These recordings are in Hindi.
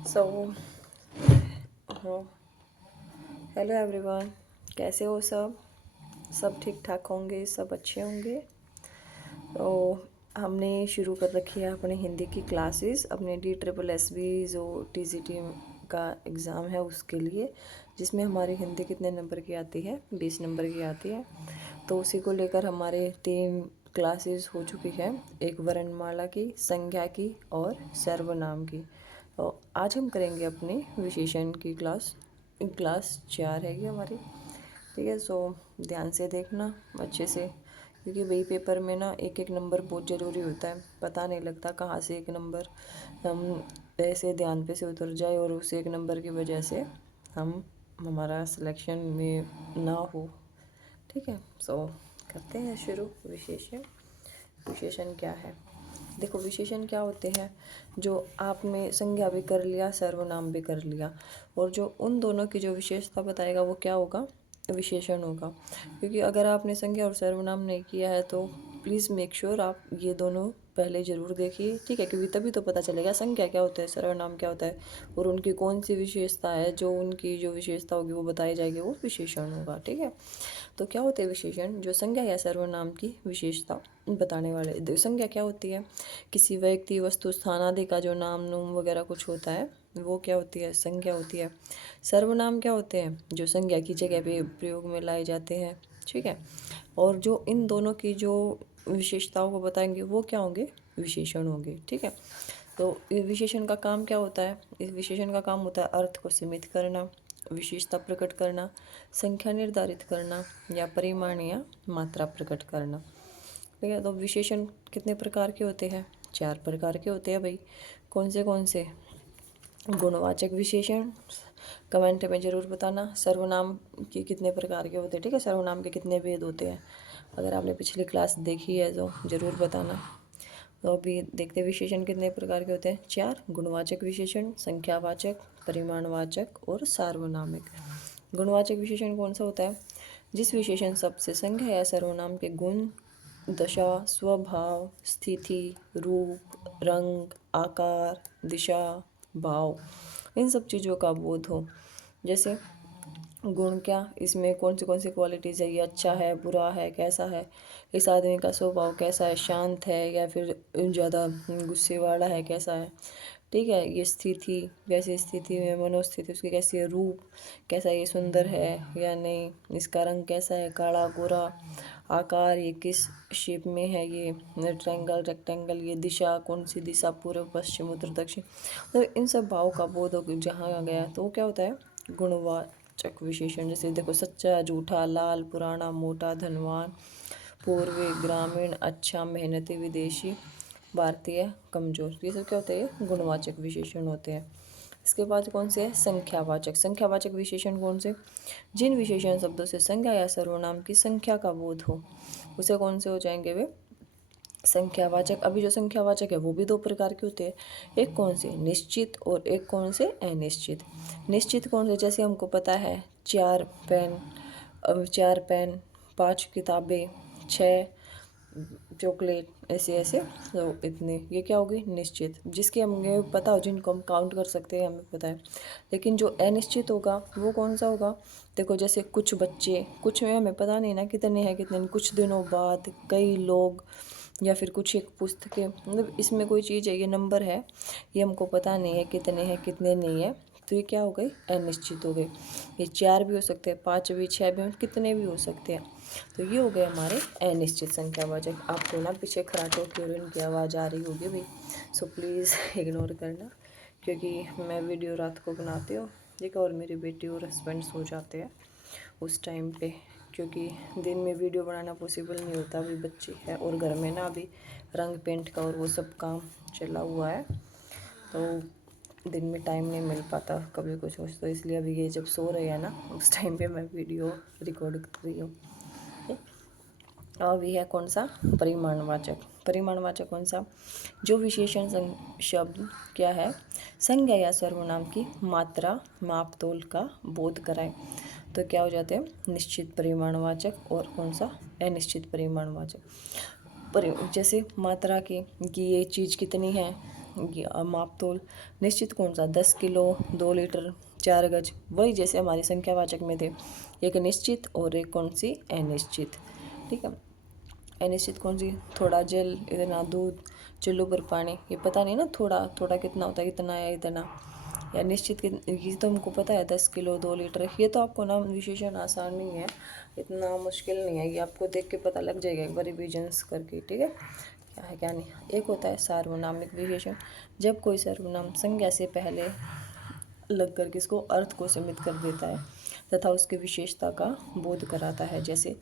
सो हेलो एवरीवन, कैसे हो सब ठीक ठाक होंगे, सब अच्छे होंगे। तो हमने शुरू कर रखी है अपने हिंदी की क्लासेस, अपने DSSB जो TGT का एग्ज़ाम है उसके लिए, जिसमें हमारी हिंदी कितने नंबर की आती है, 20 नंबर की आती है। तो उसी को लेकर हमारे 3 क्लासेस हो चुकी है, एक वर्णमाला की, संज्ञा की और सर्वनाम की। तो आज हम करेंगे अपनी विशेषण की क्लास 4 है ये हमारी। ठीक है, सो ध्यान से देखना अच्छे से, क्योंकि वही पेपर में ना एक एक नंबर बहुत ज़रूरी होता है। पता नहीं लगता कहाँ से एक नंबर हम ऐसे ध्यान पे से उतर जाए और उस एक नंबर की वजह से हमारा सिलेक्शन में ना हो। ठीक है, सो करते हैं शुरू। विशेषण क्या है? देखो, विशेषण क्या होते हैं, जो आपने संज्ञा भी कर लिया, सर्वनाम भी कर लिया, और जो उन दोनों की जो विशेषता बताएगा वो क्या होगा, विशेषण होगा। क्योंकि अगर आपने संज्ञा और सर्वनाम नहीं किया है तो प्लीज़ मेक श्योर आप ये दोनों पहले ज़रूर देखिए। ठीक है, क्योंकि तभी तो पता चलेगा संज्ञा क्या होता है, सर्वनाम क्या होता है, और उनकी कौन सी विशेषता है। जो उनकी जो विशेषता होगी वो बताई जाएगी, वो विशेषण होगा। ठीक है, तो क्या होते हैं विशेषण? जो संज्ञा या सर्वनाम की विशेषता बताने वाले। संज्ञा क्या होती है? किसी व्यक्ति, वस्तु, स्थान आदि का जो नाम नूम वगैरह कुछ होता है वो क्या होती है, संज्ञा होती है। सर्वनाम क्या होते हैं? जो संज्ञा की जगह पे प्रयोग में लाए जाते हैं। ठीक है, और जो इन दोनों की जो विशेषताओं को बताएंगे वो क्या होंगे, विशेषण होंगे। ठीक है, तो इस विशेषण का काम क्या होता है? इस विशेषण का काम होता है अर्थ को सीमित करना, विशेषता प्रकट करना, संख्या निर्धारित करना, या परिमाण या मात्रा प्रकट करना। ठीक है, तो विशेषण कितने प्रकार के होते हैं? 4 प्रकार के होते हैं भाई। कौन से? गुणवाचक विशेषण, कमेंट में ज़रूर बताना। सर्वनाम के कितने प्रकार के होते हैं? ठीक है, सर्वनाम के कितने भेद होते हैं? अगर आपने पिछली क्लास देखी है तो ज़रूर बताना। तो अभी देखते विशेषण कितने प्रकार के होते हैं? 4। गुणवाचक विशेषण, संख्यावाचक, परिमाणवाचक और सार्वनामिक। गुणवाचक विशेषण कौन सा होता है? जिस विशेषण शब्द से संज्ञा या सर्वनाम के गुण, दशा, स्वभाव, स्थिति, रूप, रंग, आकार, दिशा, भाव, इन सब चीज़ों का बोध हो। जैसे गुण क्या, इसमें कौन सी क्वालिटीज़ है, ये अच्छा है, बुरा है, कैसा है, इस आदमी का स्वभाव कैसा है, शांत है या फिर ज़्यादा गुस्से वाला है, कैसा है। ठीक है, ये स्थिति, कैसी स्थिति में मनोस्थिति उसकी कैसी है, रूप कैसा, ये सुंदर है या नहीं, इसका रंग कैसा है, काला गोरा, आकार ये किस शेप में है, ये ट्रायंगल रेक्टेंगल, ये दिशा कौन सी दिशा, पूर्व पश्चिम उत्तर दक्षिण। तो इन सब भाव का बोध जहाँ गया तो वो क्या होता है, गुणवाचक विशेषण। जैसे देखो, सच्चा, झूठा, लाल, पुराना, मोटा, धनवान, पूर्वी, ग्रामीण, अच्छा, मेहनती, विदेशी, भारतीय, कमजोर, ये सब क्या होते हैं, गुणवाचक विशेषण होते हैं। इसके बाद कौन से है, संख्यावाचक। संख्यावाचक विशेषण कौन से? जिन विशेषण शब्दों से संज्ञा या सर्वनाम की संख्या का बोध हो, उसे कौन से हो जाएंगे वे, संख्यावाचक। अभी जो संख्यावाचक है वो भी 2 प्रकार के होते हैं। एक कौन से, निश्चित, और एक कौन से, अनिश्चित। निश्चित कौन से? जैसे हमको पता है 4 पेन, 5 किताबें, 6 चॉकलेट, ऐसे ऐसे, तो इतने, ये क्या होगी, निश्चित, जिसके हमें पता हो, जिनको हम काउंट कर सकते हैं, हमें पता है। लेकिन जो अनिश्चित होगा वो कौन सा होगा? देखो, जैसे कुछ बच्चे, कुछ में हमें पता नहीं ना कितने हैं कितने नहीं, कुछ दिनों बाद, कई लोग, या फिर कुछ एक पुस्तकें, मतलब इसमें कोई चीज़ है, ये नंबर है, ये हमको पता नहीं है कितने हैं कितने नहीं है, तो ये क्या हो गई, अनिश्चित हो गई। ये 4 भी हो सकते हैं, 5 भी, 6 भी, कितने भी हो सकते हैं। तो ये हो गए हमारे अनिश्चित संख्यावाचक। आपको ना पीछे खराटों की और इनकी आवाज़ आ रही होगी भाई, सो प्लीज़ इग्नोर करना, क्योंकि मैं वीडियो रात को बनाती हूँ, ठीक है, और मेरी बेटी और हस्बैंड सो जाते हैं उस टाइम पे, क्योंकि दिन में वीडियो बनाना पॉसिबल नहीं होता, अभी बच्चे हैं और घर में ना अभी रंग पेंट का और वो सब काम चला हुआ है, तो दिन में टाइम नहीं मिल पाता कभी कुछ, तो इसलिए अभी ये जब सो रहे हैं ना उस टाइम पे मैं वीडियो रिकॉर्ड कर रही हूँ। और ये है कौन सा, परिमाणवाचक। परिमाणवाचक कौन सा? जो विशेषण शब्द क्या है, संज्ञा या सर्वनाम की मात्रा, माप तोल का बोध कराए, तो क्या हो जाते हैं, निश्चित परिमाणवाचक, और कौन सा, अनिश्चित परिमाणवाचक। जैसे मात्रा की, कि ये चीज़ कितनी है, मापतोल निश्चित कौन सा, 10 किलो, 2 लीटर, 4 गज, वही जैसे हमारी संख्यावाचक में थे, एक निश्चित और एक कौन सी, अनिश्चित। ठीक है, अनिश्चित कौन सी, थोड़ा जल, इतना दूध, चुल्लू पर पानी, ये पता नहीं ना, थोड़ा थोड़ा कितना होता है, इतना या इतना। या निश्चित ये तो हमको पता है 10 किलो, 2 लीटर। ये तो आपको ना विशेषण आसान नहीं है, इतना मुश्किल नहीं है, ये आपको देख के पता लग जाएगा एक बार रिविजन्स करके। ठीक है, क्या है क्या नहीं। एक होता है सार्वनामिक विशेषण, जब कोई सर्वनाम संज्ञा से पहले लगकर किसको, अर्थ को सीमित कर देता है तथा उसकी विशेषता का बोध कराता है। जैसे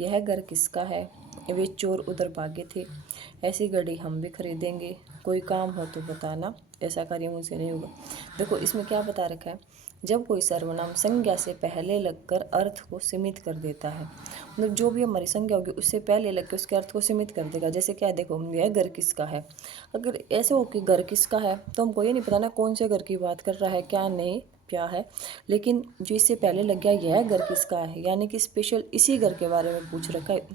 यह घर किसका है, वे चोर उधर भागे थे, ऐसी घड़ी हम भी खरीदेंगे, कोई काम हो तो बताना, ऐसा कार्य मुझसे नहीं होगा। देखो इसमें क्या बता रखा है, जब कोई सर्वनाम संज्ञा से पहले लगकर अर्थ को सीमित कर देता है, मतलब जो भी हमारी संज्ञा होगी उससे पहले लगकर उसके अर्थ को सीमित कर देगा। जैसे क्या, देखो यह घर किसका है, अगर ऐसे हो कि घर किसका है तो हमको ये नहीं पता ना कौन से घर की बात कर रहा है, क्या नहीं क्या है, लेकिन जो इससे पहले लग गया यह घर किसका है, यानी कि स्पेशल इसी घर के बारे में पूछ रखा है,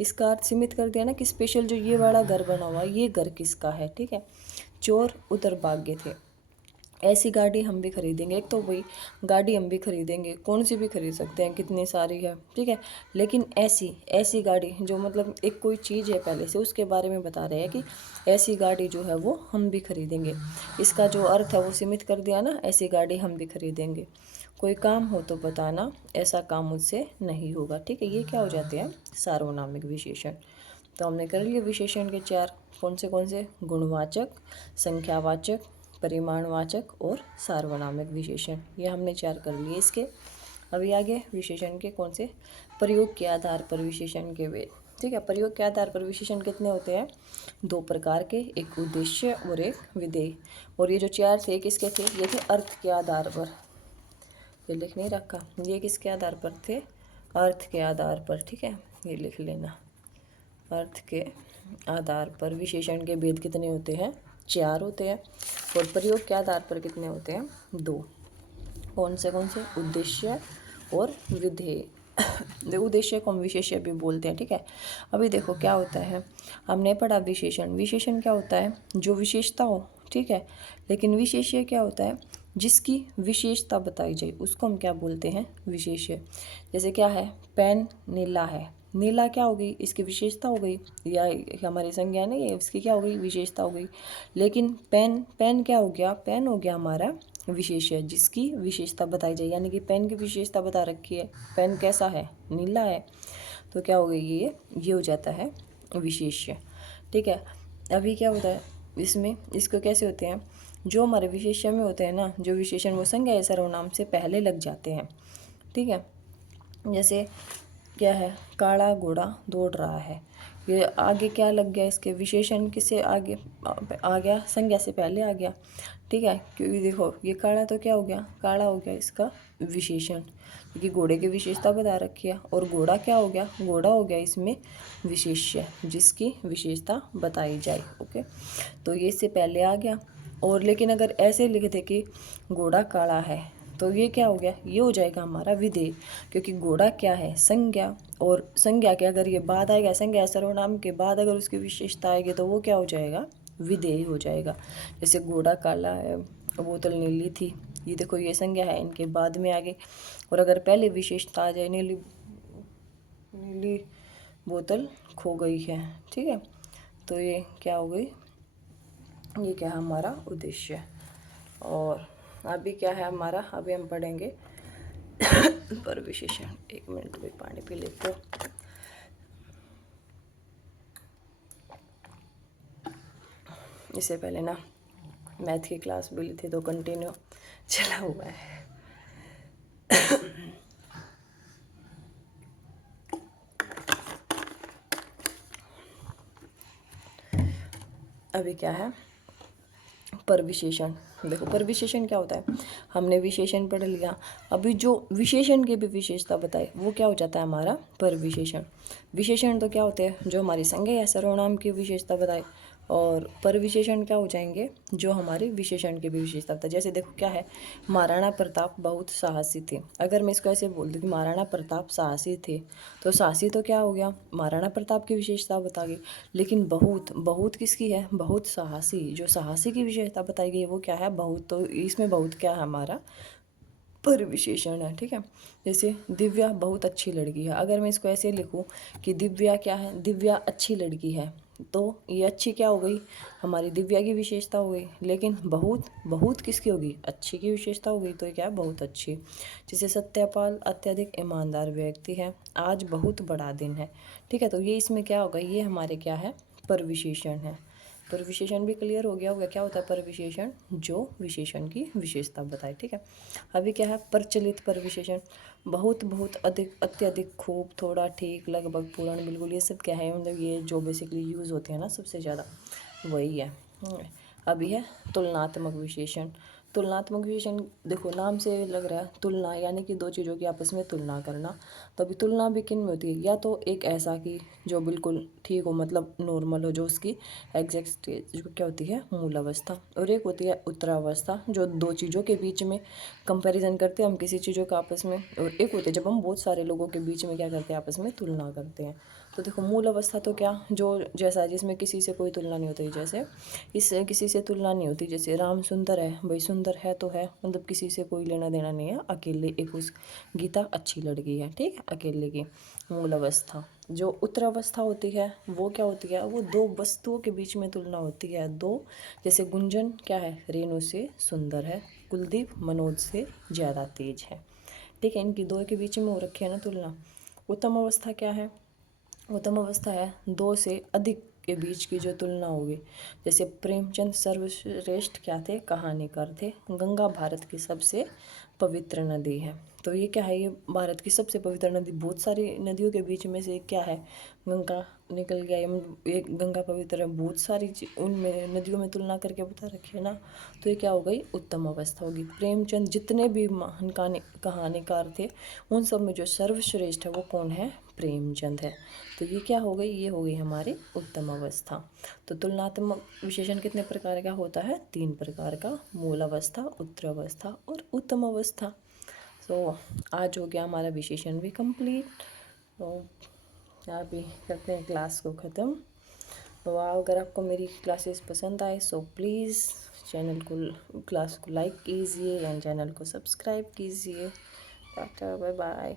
इसका अर्थ सीमित कर दिया ना कि स्पेशल जो ये वाला घर बना हुआ है ये घर किसका है। ठीक है, चोर उधर भाग गए थे, ऐसी गाड़ी हम भी खरीदेंगे। एक तो भाई गाड़ी हम भी खरीदेंगे, कौन सी भी खरीद सकते हैं, कितनी सारी है। ठीक है, लेकिन ऐसी गाड़ी जो मतलब एक कोई चीज़ है पहले से, उसके बारे में बता रहे हैं कि ऐसी गाड़ी जो है वो हम भी खरीदेंगे। इसका जो अर्थ है वो सीमित कर दिया ना, ऐसी गाड़ी हम भी खरीदेंगे, कोई काम हो तो बताना, ऐसा काम मुझसे नहीं होगा। ठीक है, ये क्या हो जाते हैं, सार्वनामिक विशेषण। तो हमने कर लिए विशेषण के 4, कौन से, गुणवाचक, संख्यावाचक, परिमाणवाचक और सार्वनामिक विशेषण, ये हमने 4 कर लिए इसके। अभी आगे विशेषण के कौन से, प्रयोग के आधार पर विशेषण के वेद। ठीक है, प्रयोग के आधार पर विशेषण कितने होते हैं, 2 प्रकार के, एक उद्देश्य और एक विधेय। और ये जो 4 थे किसके थे, ये थे अर्थ के आधार पर, ये लिख नहीं रखा, ये किसके आधार पर थे, अर्थ के आधार पर। ठीक है, ये लिख लेना, अर्थ के आधार पर विशेषण के भेद कितने होते हैं, 4 होते हैं। और प्रयोग के आधार पर कितने होते हैं, 2। कौन से, उद्देश्य और विधेय। उद्देश्य को हम विशेष्य भी बोलते हैं। ठीक है, अभी देखो क्या होता है, हमने पढ़ा विशेषण क्या होता है, जो विशेषता हो। ठीक है, लेकिन विशेष्य क्या होता है, जिसकी विशेषता बताई जाए उसको हम क्या बोलते हैं, विशेष्य। जैसे क्या है, पेन नीला है, नीला क्या हो गई, इसकी विशेषता हो गई, या हमारी संज्ञा नहीं है, इसकी क्या हो गई, विशेषता हो गई। लेकिन पेन क्या हो गया, पेन हो गया हमारा विशेष्य, जिसकी विशेषता बताई जाए, यानी कि पेन की विशेषता बता रखी है, पेन कैसा है, नीला है, तो क्या हो गई, ये हो जाता है विशेष्य। ठीक है, अभी क्या होता है इसमें, इसको कैसे होते हैं, जो हमारे विशेष्य में होते हैं ना, जो विशेषण वो संज्ञा या सर्वनाम से पहले लग जाते हैं। ठीक है, जैसे क्या है, काला घोड़ा दौड़ रहा है, ये आगे क्या लग गया, इसके विशेषण किससे आगे आ गया, संज्ञा से पहले आ गया। ठीक है, क्योंकि देखो ये काला तो क्या हो गया, काला हो गया इसका विशेषण, क्योंकि घोड़े की विशेषता बता रखी है। और घोड़ा क्या हो गया, घोड़ा हो गया इसमें विशेष्य, जिसकी विशेषता बताई जाए। ओके, तो ये इससे पहले आ गया। और लेकिन अगर ऐसे लिख दे कि घोड़ा काला है, तो ये क्या हो गया, ये हो जाएगा हमारा विधेय, क्योंकि घोड़ा क्या है, संज्ञा, और संज्ञा के अगर ये बाद आएगा, संज्ञा सर्वनाम के बाद अगर उसकी विशेषता आएगी तो वो क्या हो जाएगा, विधेय हो जाएगा। जैसे घोड़ा काला है, बोतल नीली थी, ये देखो ये संज्ञा है, इनके बाद में आगे। और अगर पहले विशेषता आ जाए, नीली बोतल खो गई है। ठीक है, तो ये क्या हो गई, ये क्या है हमारा उद्देश्य। और अभी क्या है हमारा, अभी हम पढ़ेंगे पर विशेषण। 1 मिनट में पानी पी लेते हो। इससे पहले ना मैथ की क्लास भी ली थी, तो कंटिन्यू चला हुआ है। अभी क्या है, पर विशेषण। देखो पर विशेषण क्या होता है, हमने विशेषण पढ़ लिया, अभी जो विशेषण की भी विशेषता बताए वो क्या हो जाता है हमारा पर विशेषण। विशेषण तो क्या होते हैं, जो हमारी संज्ञा या सर्वनाम की विशेषता बताए और परविशेषण क्या हो जाएंगे, जो हमारे विशेषण की भी विशेषता था। जैसे देखो क्या है, महाराणा प्रताप बहुत साहसी थे। अगर मैं इसको ऐसे बोल दूँ कि महाराणा प्रताप साहसी थे, तो साहसी तो क्या हो गया, महाराणा प्रताप की विशेषता बता गई। लेकिन बहुत, बहुत किसकी है, बहुत साहसी, जो साहसी की विशेषता बताई गई वो क्या है, बहुत। तो इसमें बहुत क्या है, हमारा पर विशेषण है, ठीक है। जैसे दिव्या बहुत अच्छी लड़की है, अगर मैं इसको ऐसे लिखूं कि दिव्या क्या है, दिव्या अच्छी लड़की है, तो ये अच्छी क्या हो गई, हमारी दिव्या की विशेषता हो गई। लेकिन बहुत, बहुत किसकी होगी, अच्छी की विशेषता हो गई, तो ये क्या है, बहुत अच्छी। जैसे सत्यपाल अत्यधिक ईमानदार व्यक्ति है, आज बहुत बड़ा दिन है, ठीक है। तो ये इसमें क्या होगा, ये हमारे क्या है, पर विशेषण है। पर विशेषण भी क्लियर हो गया होगा, क्या होता है पर विशेषण, जो विशेषण की विशेषता बताए, ठीक है। अभी क्या है, प्रचलित पर विशेषण, बहुत, बहुत अधिक, अत्यधिक, खूब, थोड़ा, ठीक, लगभग, पूर्ण, बिल्कुल, ये सब क्या है, मतलब ये जो बेसिकली यूज़ होते हैं ना सबसे ज़्यादा, वही है। अभी है तुलनात्मक विशेषण। तुलनात्मक विशेषण देखो नाम से लग रहा है तुलना, यानी कि दो चीज़ों की आपस में तुलना करना। तो अभी तुलना भी किन में होती है, या तो एक ऐसा कि जो बिल्कुल ठीक हो, मतलब नॉर्मल हो, जो उसकी एग्जैक्ट स्टेज जो क्या होती है, मूल अवस्था, और एक होती है उत्तरावस्था, जो दो चीज़ों के बीच में कंपैरिजन करते हैं हम किसी चीज़ों का आपस में, और एक होती है जब हम बहुत सारे लोगों के बीच में क्या करते हैं, आपस में तुलना करते हैं। तो देखो मूल अवस्था तो क्या, जो जैसा है, जिसमें किसी से कोई तुलना नहीं होती, जैसे इससे किसी से तुलना नहीं होती। जैसे राम सुंदर है, भाई सुंदर है तो है, मतलब किसी से कोई लेना देना नहीं है, अकेले एक उस, गीता अच्छी लड़की है, ठीक है, अकेले की मूल अवस्था। जो उत्तर अवस्था होती है वो क्या होती है, वो दो वस्तुओं के बीच में तुलना होती है, दो, जैसे गुंजन क्या है, रेणु से सुंदर है, कुलदीप मनोज से ज़्यादा तेज है, ठीक है। इनकी दो के बीच में हो रखी है ना तुलना। उत्तम अवस्था क्या है, उत्तम अवस्था है दो से अधिक के बीच की जो तुलना होगी। जैसे प्रेमचंद सर्वश्रेष्ठ क्या थे, कहानीकार थे, गंगा भारत की सबसे पवित्र नदी है। तो ये क्या है, ये भारत की सबसे पवित्र नदी, बहुत सारी नदियों के बीच में से क्या है, गंगा निकल गया, ये गंगा पवित्र है, बहुत सारी उनमें नदियों में तुलना करके बता रखी है ना। तो ये क्या हो गई, उत्तम अवस्था होगी। प्रेमचंद जितने भी महान कहानीकार थे, उन सब में जो सर्वश्रेष्ठ है वो कौन है, प्रेमचंद है। तो ये क्या हो गई, ये हो गई हमारी उत्तम अवस्था। तो तुलनात्मक विशेषण कितने प्रकार का होता है, तीन प्रकार का, मूल अवस्था, उत्तर अवस्था और उत्तम अवस्था। तो आज हो गया हमारा विशेषण भी कंप्लीट। तो अभी करते हैं क्लास को ख़त्म। तो अगर आपको मेरी क्लासेस पसंद आए सो प्लीज़ चैनल को, क्लास को लाइक कीजिए एंड चैनल को सब्सक्राइब कीजिए। Tata, bye bye.